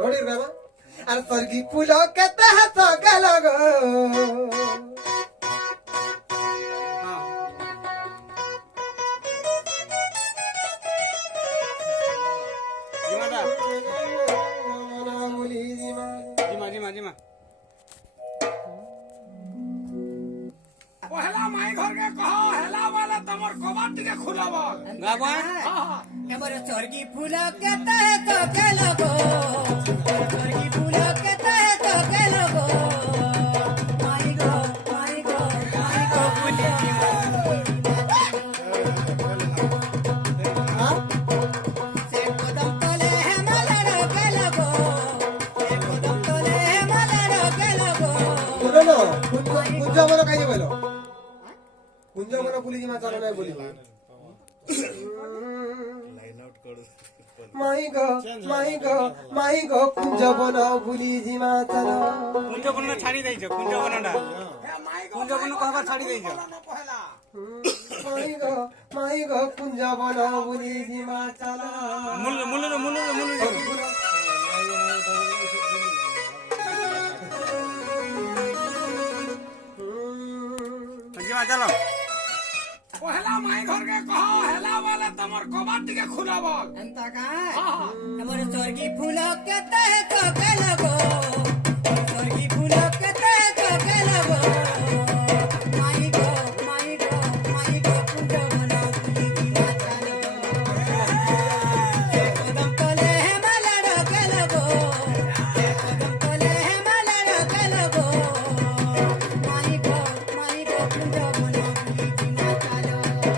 ನೋಡಿರ್ಬೇಡ ಅರೆ ಸರ್ಗಿ ಪುಲೋಕತ್ತ ಹಸಗಲಗೋ पहला माई घर के कहो हेला वाला तमर कबाट के खुलावा गाबा एमरे स्वर्गी फूल के तह तो के लगो स्वर्गी फूल के तह तो के लगो माई गो फूले की से कदम तले मलरो के लगो से कदम तले मलरो के लगो बोलो कुंजा बोलो काय बोलो कुंजा बोलो पुलिस मा चालू नाही बोली माई गो कुंज बन भुली मा चल कुंज बन छाड़ी देइछ कुंज बनडा कुंज बन कहबा छाड़ी देइछ पहला माई गो कुंज बन भुली मा चल मुल मुल मुल मुल जीवा चलो पहला माई घर के कहो हेला वाला तमर कबाट के खुलावा अंत का एमरे स्वर्गी फूल के तह तो के लगो स्वर्गी फूल के तह तो के लगो माई गो कुंज बना भुली की माता लगो से कदम तले मलरो के लगो से कदम तले मलरो के लगो माई गो कुंज बना भुली की माता लगो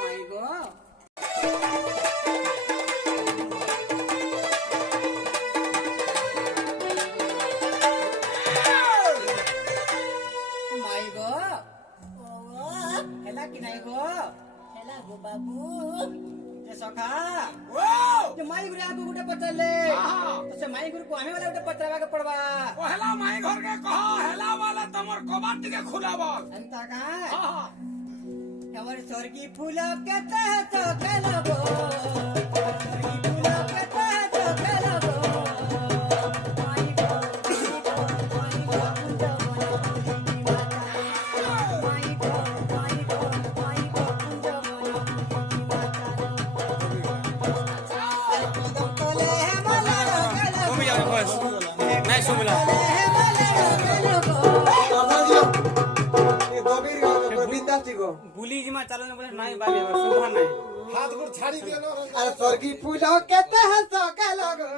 माई गो माई गो हेला कि नाही गो हेला गो बाबू जे सखा ओ जे माई गुरु आबू गुटे पचले हाँ। तो से माई गुरु को हमें वाला गुटे पचरावा के पड़वा पहला माई घर के कहो हेला वाला तमर कबाट के खुलावल अंता का हाँ हमर स्वर्गी फूल के तहत के लगो स्वर्गी फूल के तहत के लगो माई गो माई गो माई गो माई गो माई गो कदम तोले मला के लगो তুমি যাও বস নাই শুনলা বুলি জিমা চালানো বলে নাই বাড়ি শুভা নাই হাত গুড় ছাড়ি দিয়ে স্বর্গী ফুল কেতে হাস কে লাগো